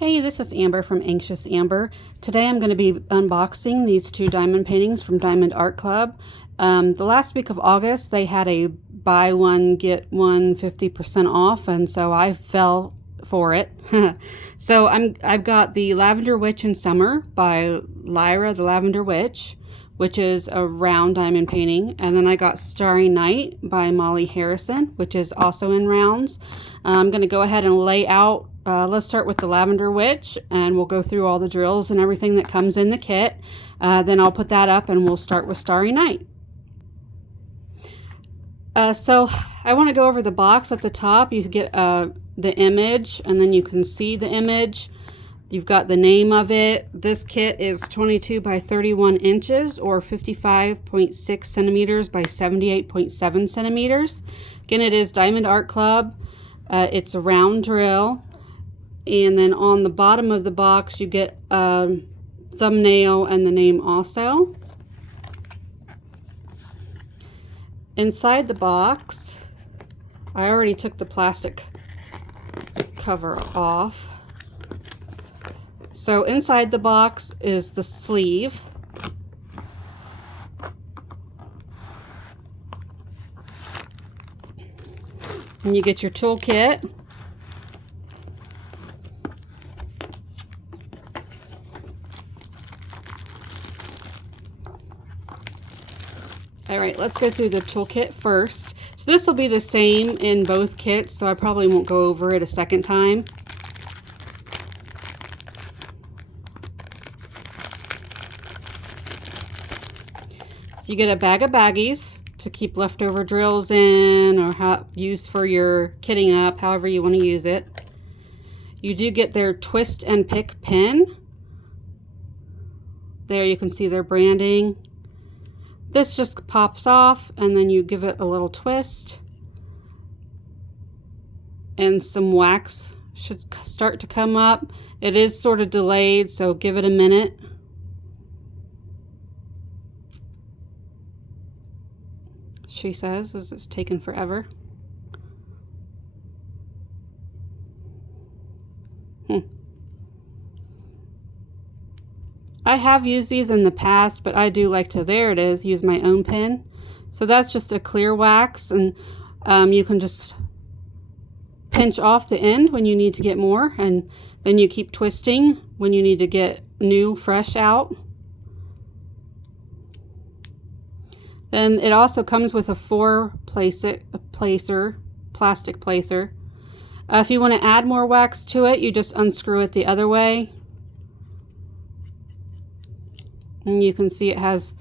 Hey, this is Amber from Anxious Amber. Today I'm going to be unboxing these two diamond paintings from Diamond Art Club. The last week of August they had a buy one get one 50% off, and so I fell for it. So I've got the Lavender Witch in Summer by Lyra the Lavender Witch, which is a round diamond painting, and then I got Starry Night by Molly Harrison, which is also in rounds. I'm going to go ahead and lay out. Let's start with the Lavender Witch, and we'll go through all the drills and everything that comes in the kit. Then I'll put that up and we'll start with Starry Night. So I want to go over the box at the top. You get the image, and then you can see the image. You've got the name of it. This kit is 22 by 31 inches or 55.6 centimeters by 78.7 centimeters. Again, it is Diamond Art Club. It's a round drill. And then on the bottom of the box, you get a thumbnail and the name also. Inside the box, I already took the plastic cover off. So inside the box is the sleeve. And you get your toolkit. All right, let's go through the toolkit first. So this will be the same in both kits, so I probably won't go over it a second time. So you get a bag of baggies to keep leftover drills in, or use for your kitting up, however you want to use it. You do get their twist and pick pin. There you can see their branding. This just pops off, and then you give it a little twist, and some wax should start to come up. It is sort of delayed, so give it a minute. She says, as it's taken forever. I have used these in the past, but I do like to, there it is, use my own pen. So that's just a clear wax, and you can just pinch off the end when you need to get more, and then you keep twisting when you need to get new, fresh out. Then it also comes with a plastic placer. If you want to add more wax to it, you just unscrew it the other way. And you can see it has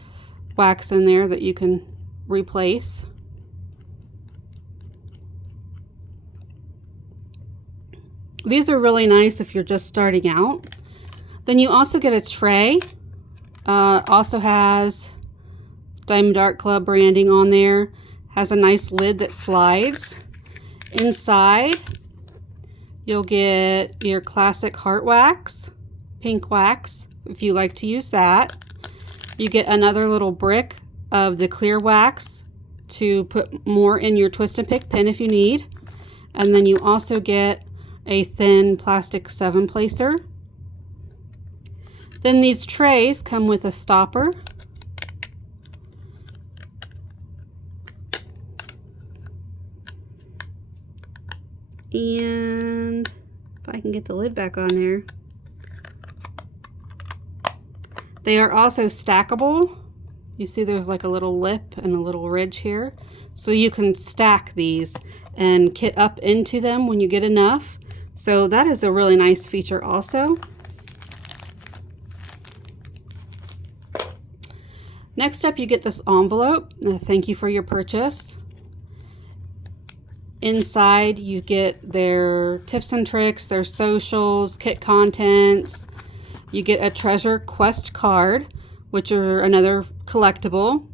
wax in there that you can replace. These are really nice if you're just starting out. Then you also get a tray. Also has Diamond Art Club branding on there. Has a nice lid that slides. Inside, you'll get your classic heart wax, pink wax, if you like to use that. You get another little brick of the clear wax to put more in your twist and pick pin if you need. And then you also get a thin plastic 7-placer. Then these trays come with a stopper. And if I can get the lid back on there. They are also stackable. You see there's like a little lip and a little ridge here. So you can stack these and kit up into them when you get enough. So that is a really nice feature also. Next up, you get this envelope. Thank you for your purchase. Inside you get their tips and tricks, their socials, kit contents. You get a treasure quest card, which are another collectible.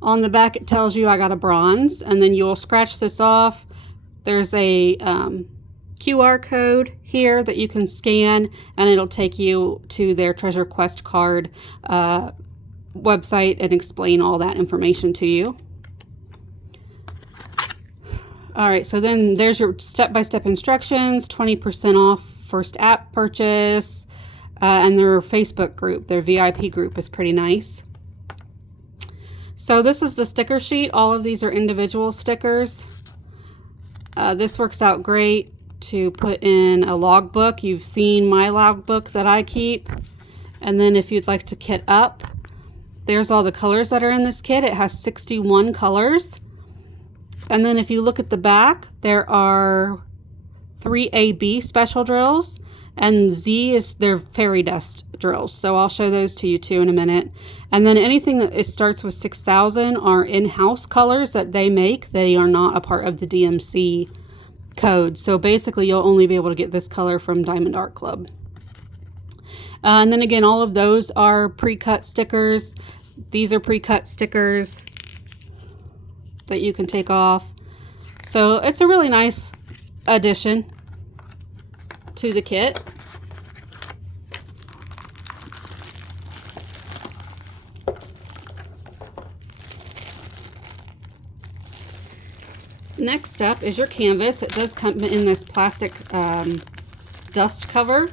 On the back it tells you I got a bronze, and then you'll scratch this off. There's a QR code here that you can scan, and it'll take you to their treasure quest card website and explain all that information to you. All right, so then there's your step-by-step instructions, 20% off first app purchase, and their Facebook group, their VIP group is pretty nice. So this is the sticker sheet. All of these are individual stickers. This works out great to put in a logbook. You've seen my logbook that I keep. And then if you'd like to kit up, there's all the colors that are in this kit. It has 61 colors. And then if you look at the back, there are 3 AB special drills, and Z is their fairy dust drills. So I'll show those to you too in a minute. And then anything that starts with 6,000 are in-house colors that they make. They are not a part of the DMC code. So basically you'll only be able to get this color from Diamond Art Club. And then again, all of those are pre-cut stickers. These are pre-cut stickers that you can take off. So it's a really nice addition to the kit. Next up is your canvas. It does come in this plastic dust cover.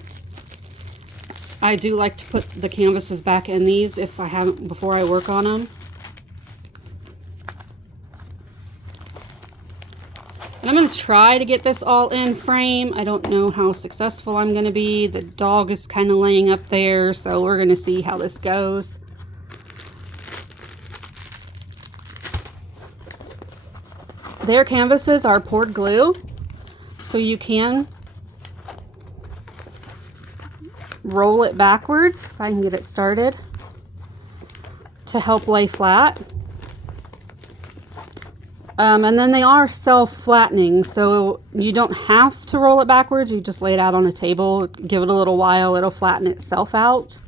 I do like to put the canvases back in these if I haven't before I work on them. And I'm going to try to get this all in frame. I don't know how successful I'm going to be. The dog is kind of laying up there, so we're going to see how this goes. Their canvases are poured glue, so you can roll it backwards, if I can get it started, to help lay flat. And then they are self-flattening, so you don't have to roll it backwards. You just lay it out on a table, give it a little while, it'll flatten itself out.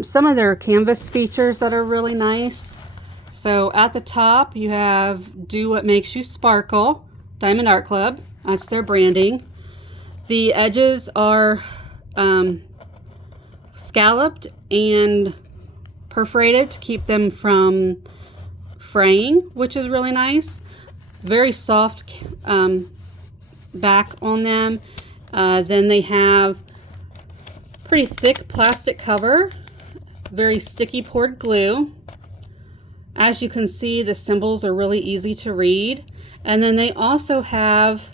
Some of their canvas features that are really nice. So at the top you have Do What Makes You Sparkle, Diamond Art Club. That's their branding. The edges are scalloped and perforated to keep them from fraying, which is really nice. Very soft back on them. Then they have pretty thick plastic cover, very sticky poured glue. As you can see, the symbols are really easy to read. And then they also have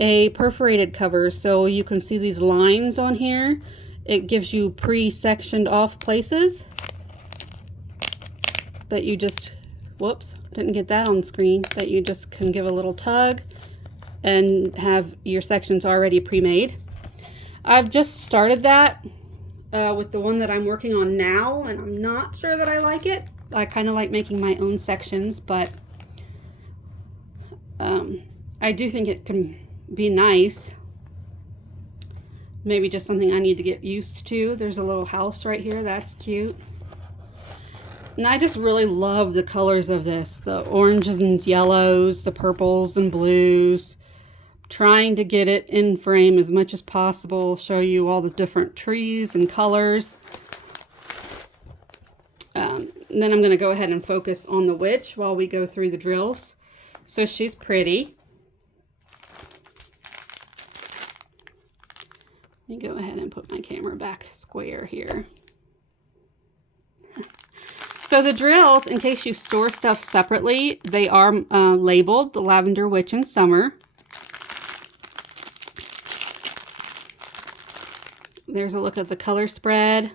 a perforated cover, so you can see these lines on here. It gives you pre-sectioned off places that you just, whoops, didn't get that on screen, that you just can give a little tug and have your sections already pre-made. I've just started that with the one that I'm working on now, and I'm not sure that I like it. I kind of like making my own sections, but I do think it can be nice. Maybe just something I need to get used to. There's a little house right here, that's cute. And I just really love the colors of this, the oranges and yellows, the purples and blues. Trying to get it in frame as much as possible, show you all the different trees and colors. And then I'm going to go ahead and focus on the witch while we go through the drills. So she's pretty. Let me go ahead and put my camera back square here. So the drills, in case you store stuff separately, they are labeled the Lavender Witch in Summer. There's a look at the color spread.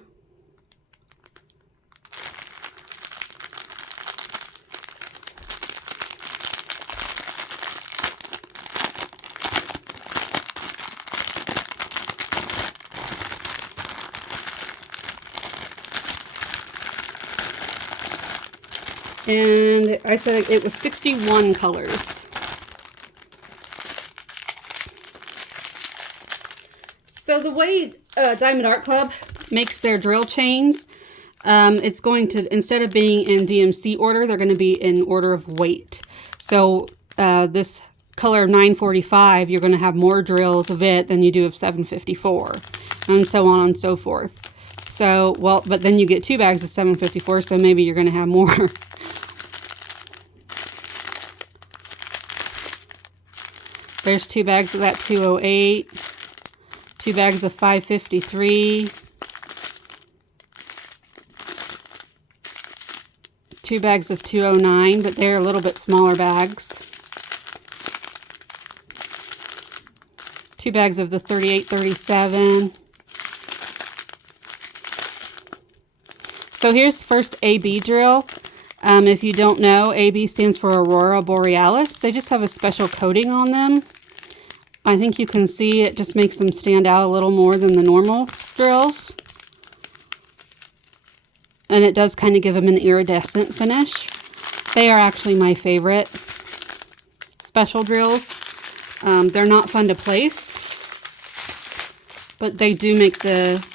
And I said it was 61 colors. So the way Diamond Art Club makes their drill chains, it's going to, instead of being in DMC order, they're going to be in order of weight. So this color 945, you're going to have more drills of it than you do of 754. and so on and so forth. So, well, but then you get 2 bags of $7.54, so maybe you're going to have more. There's 2 bags of that $2.08, 2 bags of $5.53, 2 bags of $2.09, but they're a little bit smaller bags. 2 bags of the $38.37. So here's the first AB drill. If you don't know, AB stands for Aurora Borealis. They just have a special coating on them. I think you can see it just makes them stand out a little more than the normal drills. And it does kind of give them an iridescent finish. They are actually my favorite special drills. They're not fun to place, but they do make the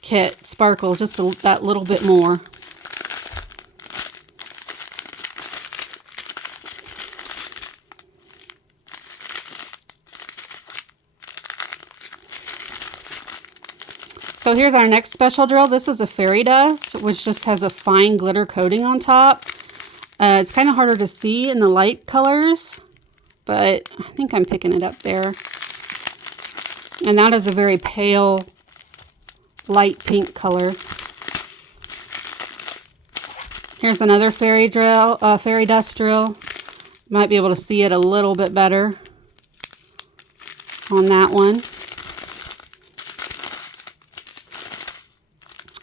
kit sparkle just that little bit more. So here's our next special drill. This is a fairy dust, which just has a fine glitter coating on top. It's kind of harder to see in the light colors, but I think I'm picking it up there. And that is a very pale, light pink color. Here's another fairy dust drill. Might be able to see it a little bit better on that one.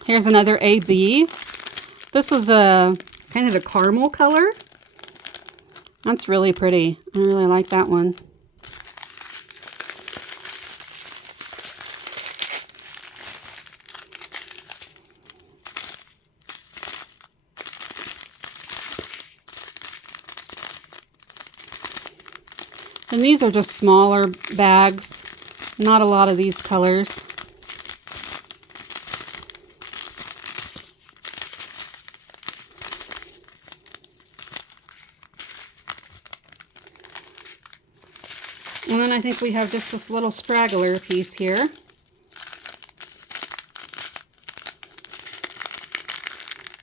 Here's another AB. This is a kind of a caramel color. That's really pretty. I really like that one. And these are just smaller bags. Not a lot of these colors. And then I think we have just this little straggler piece here.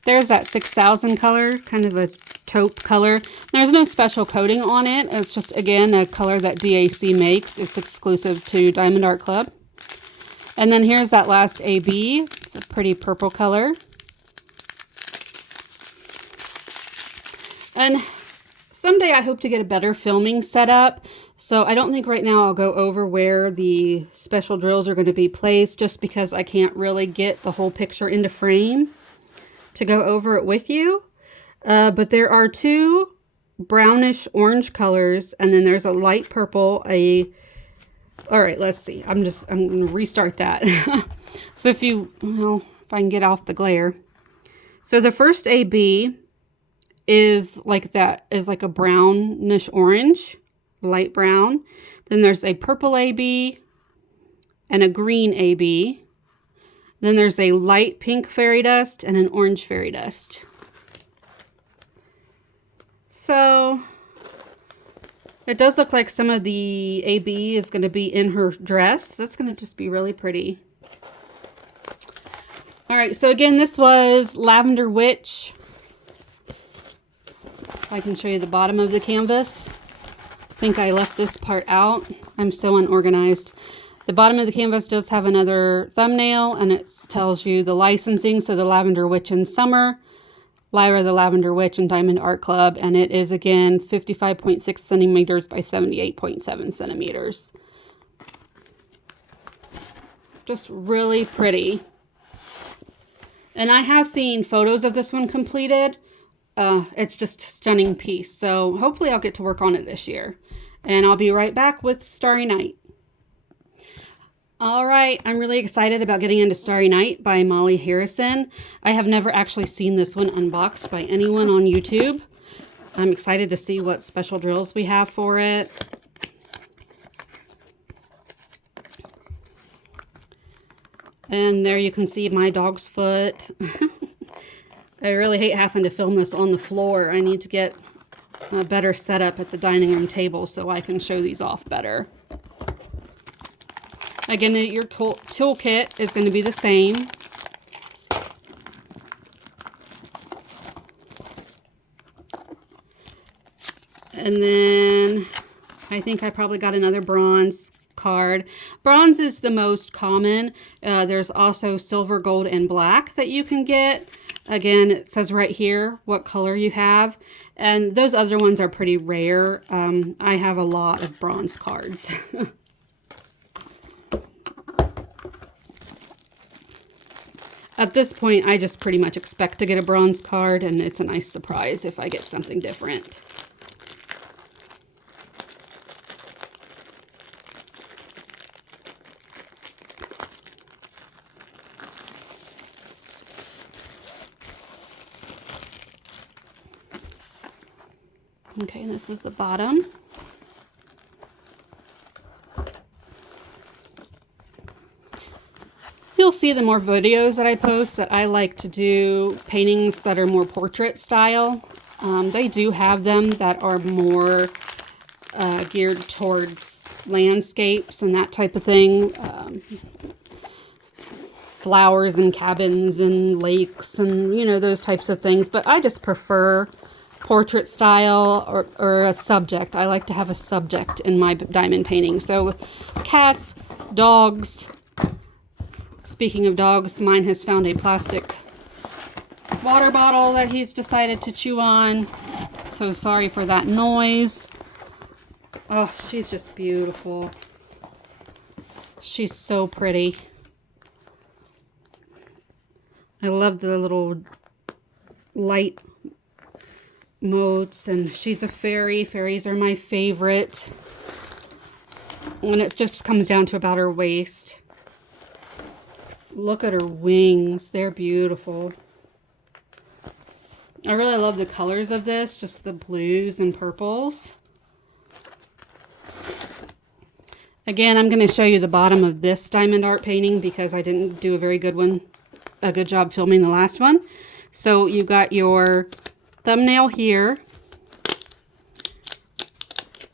There's that 6000 color, kind of a taupe color. There's no special coating on it. It's just, again, a color that DAC makes. It's exclusive to Diamond Art Club. And then here's that last AB. It's a pretty purple color. And someday I hope to get a better filming setup. So I don't think right now I'll go over where the special drills are going to be placed, just because I can't really get the whole picture into frame to go over it with you. But there are 2 brownish orange colors, and then there's a light purple, all right, let's see. I'm going to restart that. So if I can get off the glare. So the first AB is like a brownish orange, light brown. Then there's a purple AB and a green AB. Then there's a light pink fairy dust and an orange fairy dust. So it does look like some of the AB is going to be in her dress. That's going to just be really pretty. All right, so again, this was Lavender Witch. If I can show you the bottom of the canvas. I think I left this part out. I'm so unorganized. The bottom of the canvas does have another thumbnail, and it tells you the licensing. So the Lavender Witch in Summer, Lyra the Lavender Witch, and Diamond Art Club. And it is, again, 55.6 centimeters by 78.7 centimeters. Just really pretty. And I have seen photos of this one completed. It's just a stunning piece. So hopefully I'll get to work on it this year. And I'll be right back with Starry Night. All right, I'm really excited about getting into Starry Night by Molly Harrison. I have never actually seen this one unboxed by anyone on YouTube. I'm excited to see what special drills we have for it. And there you can see my dog's foot. I really hate having to film this on the floor. I need to get a better setup at the dining room table so I can show these off better. Again, your toolkit is going to be the same. And then I think I probably got another bronze card. Bronze is the most common. There's also silver, gold, and black that you can get. Again, it says right here what color you have. And those other ones are pretty rare. I have a lot of bronze cards. At this point, I just pretty much expect to get a bronze card, and it's a nice surprise if I get something different. Okay, and this is the bottom. You'll see the more videos that I post that I like to do paintings that are more portrait style. They do have them that are more geared towards landscapes and that type of thing. Flowers and cabins and lakes and, you know, those types of things. But I just prefer portrait style or a subject. I like to have a subject in my diamond painting. So cats, dogs. Speaking of dogs, mine has found a plastic water bottle that he's decided to chew on. So sorry for that noise. Oh, she's just beautiful. She's so pretty. I love the little light motes, and she's a fairy. Fairies are my favorite. When it just comes down to about her waist. Look at her wings. They're beautiful. I really love the colors of this, just the blues and purples. Again, I'm going to show you the bottom of this diamond art painting because I didn't do a good job filming the last one. So you've got your thumbnail here.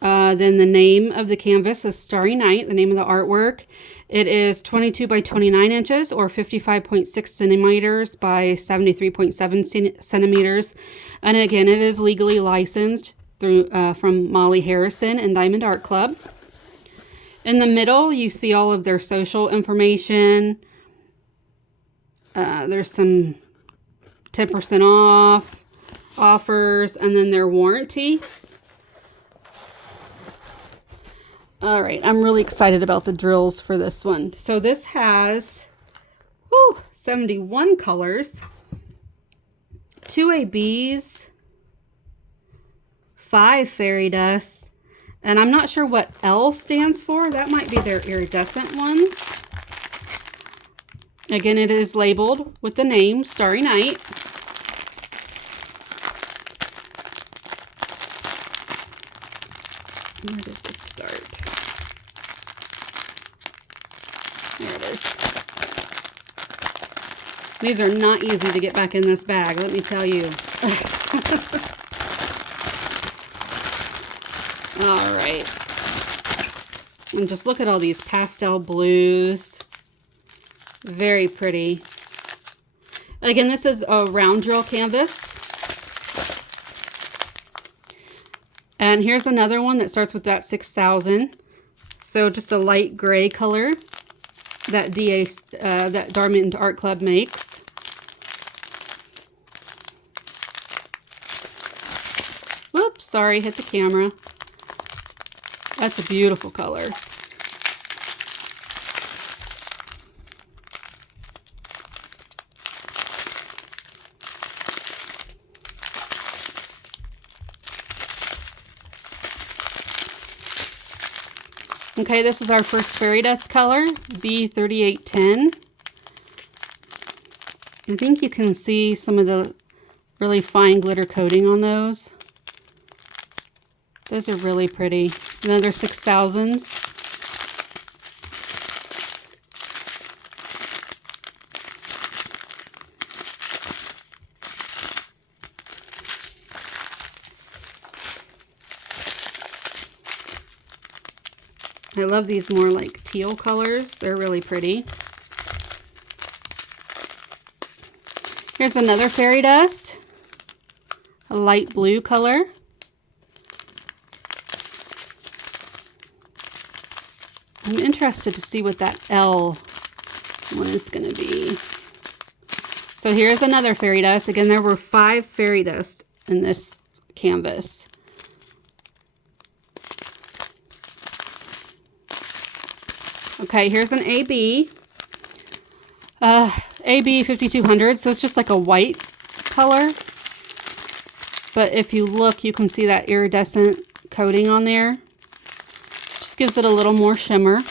Then the name of the canvas is Starry Night, the name of the artwork. It is 22 by 29 inches or 55.6 centimeters by 73.7 centimeters. And again, it is legally licensed through from Molly Harrison and Diamond Art Club. In the middle, you see all of their social information. There's some 10% off offers, and then their warranty. All right, I'm really excited about the drills for this one. So this has 71 colors, 2 ABs, 5 fairy dusts, and I'm not sure what L stands for. That might be their iridescent ones. Again, it is labeled with the name Starry Night. Where does this start? There it is. These are not easy to get back in this bag, let me tell you. All right. And just look at all these pastel blues. Very pretty. Again, this is a round drill canvas. And here's another one that starts with that 6,000. So just a light gray color that that Diamond Art Club makes. Whoops, sorry, hit the camera. That's a beautiful color. Okay, this is our first fairy dust color, Z3810. I think you can see some of the really fine glitter coating on those. Those are really pretty. Another 6,000s. I love these more like teal colors. They're really pretty. Here's another fairy dust, a light blue color. I'm interested to see what that L one is going to be. So here's another fairy dust. Again, there were 5 fairy dust in this canvas. Okay, here's an AB. AB 5200, so it's just like a white color. But if you look, you can see that iridescent coating on there. Just gives it a little more shimmer.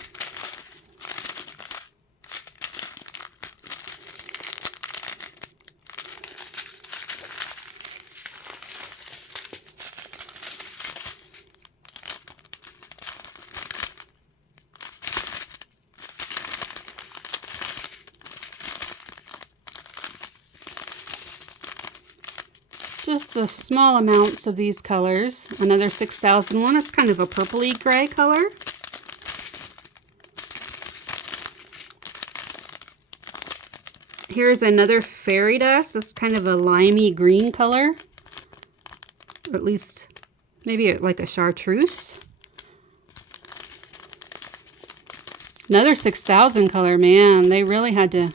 Just the small amounts of these colors. Another 6001. It's kind of a purpley gray color. Here's another fairy dust. It's kind of a limey green color. Or at least maybe like a chartreuse. Another 6000 color. Man, they really had to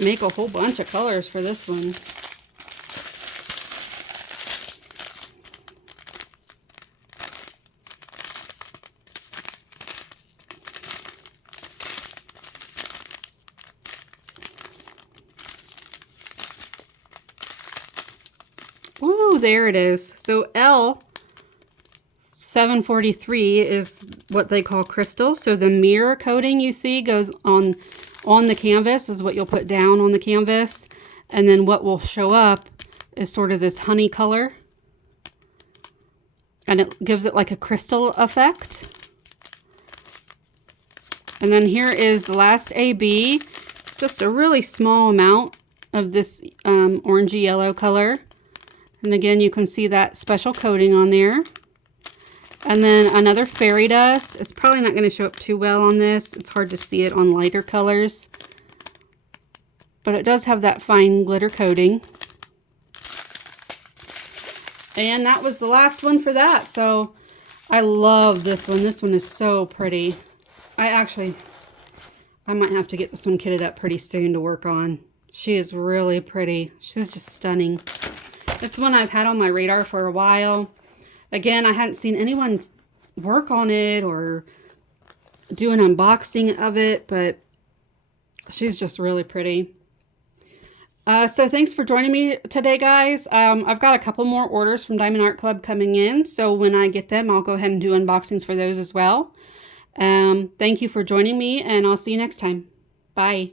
make a whole bunch of colors for this one. Ooh, there it is. So L 743 is what they call crystal. So the mirror coating you see goes on the canvas is what you'll put down on the canvas. And then what will show up is sort of this honey color. And it gives it like a crystal effect. And then here is the last AB. Just a really small amount of this orangey yellow color. And again, you can see that special coating on there. And then another fairy dust. It's probably not going to show up too well on this. It's hard to see it on lighter colors. But it does have that fine glitter coating. And that was the last one for that. So I love this one. This one is so pretty. I might have to get this one kitted up pretty soon to work on. She is really pretty. She's just stunning. It's one I've had on my radar for a while. Again, I hadn't seen anyone work on it or do an unboxing of it, but she's just really pretty. So thanks for joining me today, guys. I've got a couple more orders from Diamond Art Club coming in, so when I get them, I'll go ahead and do unboxings for those as well. Thank you for joining me, and I'll see you next time. Bye.